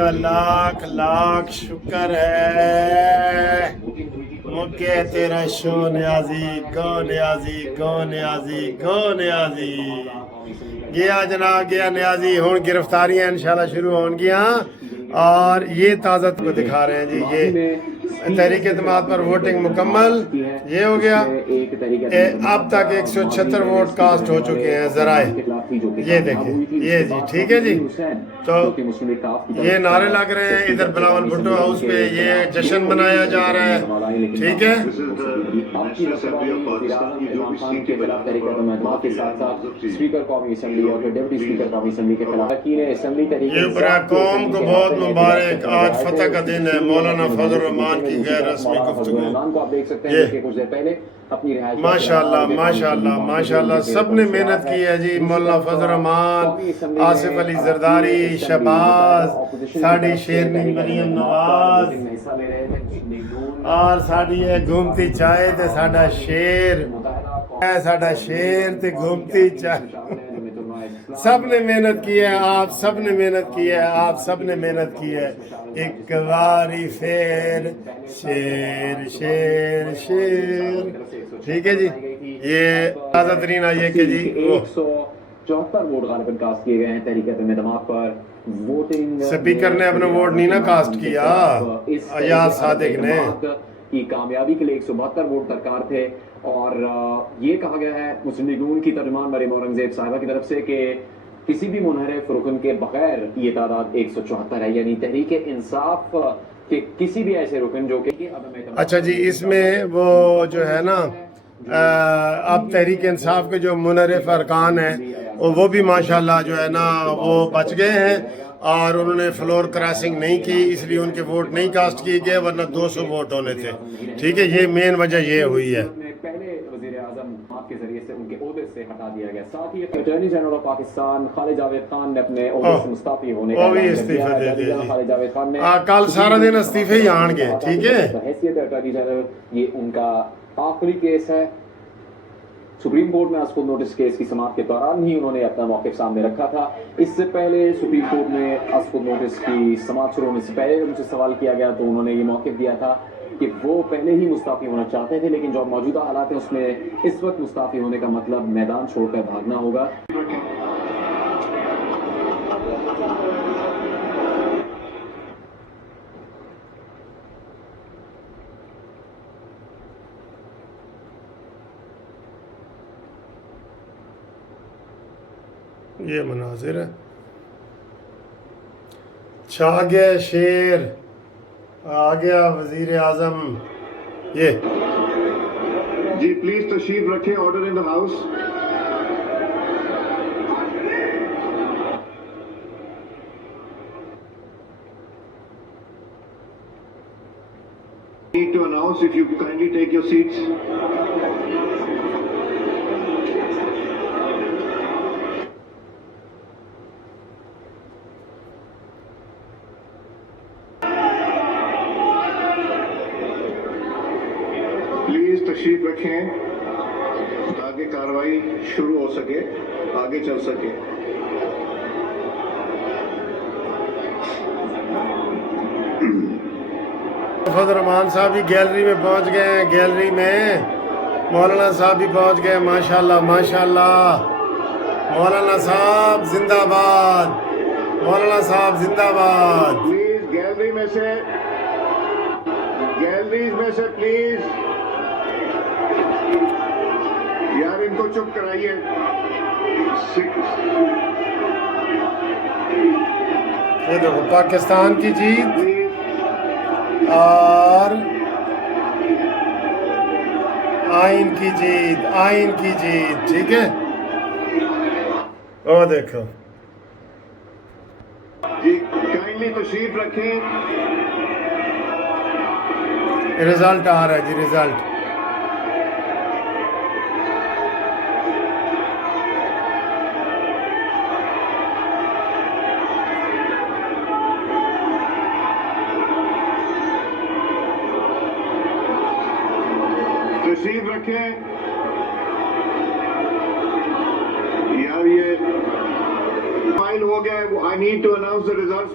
کا لاکھ لاکھ شکر ہے مکے تیرا شو نیازی گو نیازی گو نیازی گو نیازی گیا جناب گیا نیازی ہون گرفتاریاں انشاءاللہ شروع ہون گیا اور یہ تازہ کو دکھا رہے ہیں جی یہ تحریک اعتماد پر ووٹنگ مکمل یہ ہو گیا اب تک 176 ووٹ کاسٹ ہو چکے ہیں ذرائع یہ دیکھیں یہ جی ٹھیک ہے جی تو یہ نعرے لگ رہے ہیں ادھر بلاول بھٹو ہاؤس پہ یہ جشن منایا جا رہا ہے ٹھیک ہے یہ برا قوم کو بہت مبارک آج فتح کا دن ہے مولانا فضل الرحمان کی غیر رسمی گفتگو ماشاءاللہ ماشاءاللہ ماشاءاللہ سب نے محنت کی ہے جی مولانا فضل الرحمان آصف علی زرداری شہباز ساڑی شیرنی مریم نواز اور ساڑی ہے گھومتی چائے تے ساڑا شیر تے گھومتی چائے سب نے محنت کی ہے آپ سب نے محنت کی ہے آپ سب نے محنت کی ہے ایک باری پھر شیر شیر شیر ٹھیک ہے جی یہ تازہ ترین آئیے کہ جی 174 ووٹ غالباً کاسٹ کیے گئے ہیں تحریک اعتماد پر ووٹنگ سپیکر نے اپنا ووٹ نہیں نا کاسٹ کیا ایاز صادق نے کی کامیابی کے لیے 172 ووٹ درکار تھے اور یہ کہا گیا ہے مسلم لیگ نون کی ترجمان مریم اورنگزیب صاحبہ کی طرف سے کہ کسی بھی منحرف رکن کے بغیر یہ تعداد 174 ہے یعنی تحریک انصاف کے کسی بھی ایسے رکن جو کہ اچھا جی اس میں وہ جو ہے نا اب تحریک انصاف کے جو منحرف ارکان ہیں وہ بھی ماشاءاللہ جو ہے نا وہ بچ گئے ہیں اور انہوں نے فلور کراسنگ نہیں کی اس لیے ان کے ووٹ نہیں کاسٹ کیے گئے ورنہ 200 ووٹ ہونے تھے ٹھیک ہے یہ مین وجہ یہ ہوئی ہے پہلے وزیر اعظم کے ذریعے سے ان کے عہدے سے ہٹا دیا گیا ساتھ ہی اٹارنی جنرل آف پاکستان خالد جاوید خان نے اپنے عہدے سے مستعفی ہونے کا اعلان کر دیا ہے خالد جاوید خان نے کل سارا دن استعفے ہی آن گے ٹھیک ہے حیثیت اٹارنی جنرل یہ ان کا آخری کیس ہے سپریم کورٹ میں اسکول نوٹس کیس کی سماعت کے دوران ہی انہوں نے اپنا موقف سامنے رکھا تھا اس سے پہلے سپریم کورٹ میں اسکول نوٹس کی سماعت شروع ہونے سے پہلے ان سے سوال کیا گیا تو انہوں نے یہ موقف دیا تھا کہ وہ پہلے ہی مستعفی ہونا چاہتے تھے لیکن جو موجودہ حالات ہیں اس میں اس وقت مستعفی ہونے کا مطلب میدان چھوڑ کر بھاگنا ہوگا یہ مناظر ہے چھا گیا شیر آ گیا وزیر اعظم یہ جی پلیز تشریف رکھیں order in the house need to announce if you kindly take your seats تشریف رکھیں تاکہ کارروائی شروع ہو سکے آگے چل سکے فضل الرحمان صاحب بھی گیلری میں پہنچ گئے ہیں گیلری میں مولانا صاحب بھی پہنچ گئے ماشاءاللہ ماشاءاللہ مولانا صاحب زندہ باد مولانا صاحب زندہ باد پلیز گیلریز میں سے پلیز یار ان کو چپ کرائیے یہ دیکھو پاکستان کی جیت اور آئین کی جیت ٹھیک ہے وہ دیکھو جی کائنڈلی تشریف رکھیں رزلٹ آ رہا ہے جی رزلٹ تشریف رکھیں یار یہ فائل ہو گیا ہے وہ I need to announce the results.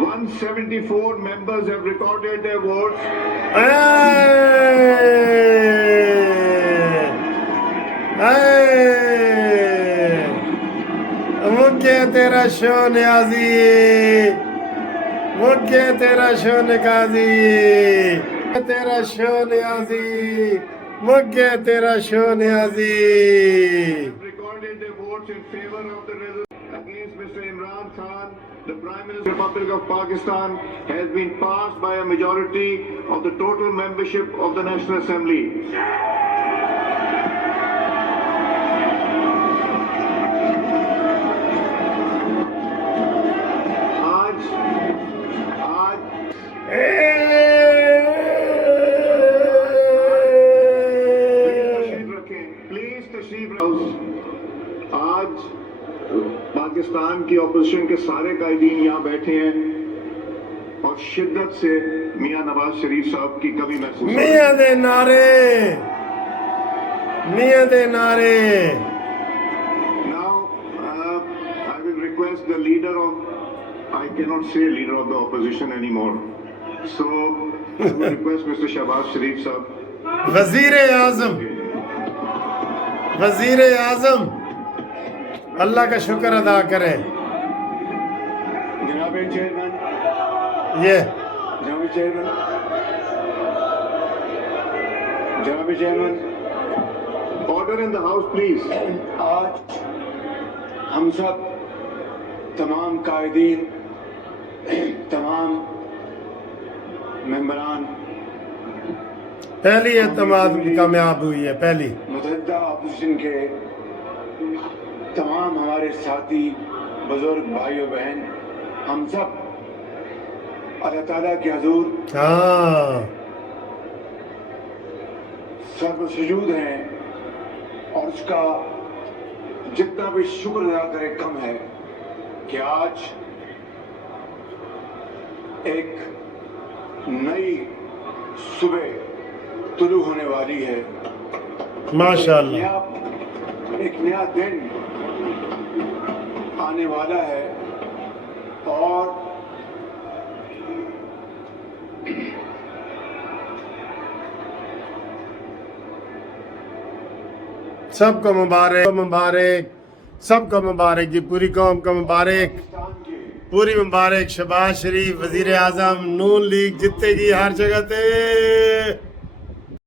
174 members have recorded their votes. مکے تیرا شو نیازی مکے تیرا شو نکازی تیرا شو نیازی مکے تیرا شو نیازی Recorded their votes in favor of the resolution against Mr. Imran Khan. The Prime Minister of the Republic of Pakistan has been passed by a majority of the total membership of the National Assembly. آج پاکستان کی opposition کے سارے قائدین یہاں بیٹھے ہیں اور شدت سے میاں نواز شریف صاحب کی کمی محسوس میاں دے نعرے میاں دے نعرے. Now, I will request the leader of, I cannot say leader of the opposition anymore. So, I will request Mr. Shahbaz Sharif Sahab. وزیر اعظم وزیر اعظم اللہ کا شکر ادا کرے. جناب چیئرمین یہ جناب chairman order in the house please. آج ہم سب تمام قائدین تمام ممبران پہلی اعتماد کامیاب ہوئی ہے. پہلی متحدہ اپوزیشن کے تمام ہمارے ساتھی بزرگ بھائی و بہن ہم سب اللہ تعالیٰ کے حضور ہاں سر سجود ہیں اور اس کا جتنا بھی شکر ادا کرے کم ہے کہ آج ایک نئی صبح طلوع ہونے والی ہے. ماشاءاللہ ایک نیا دن آنے والا ہے اور سب کو مبارک مبارک سب کو مبارک جی. پوری قوم کو مبارک پوری مبارک. شہباز شریف وزیر اعظم نون لیگ جتے گی ہر جگہ تے.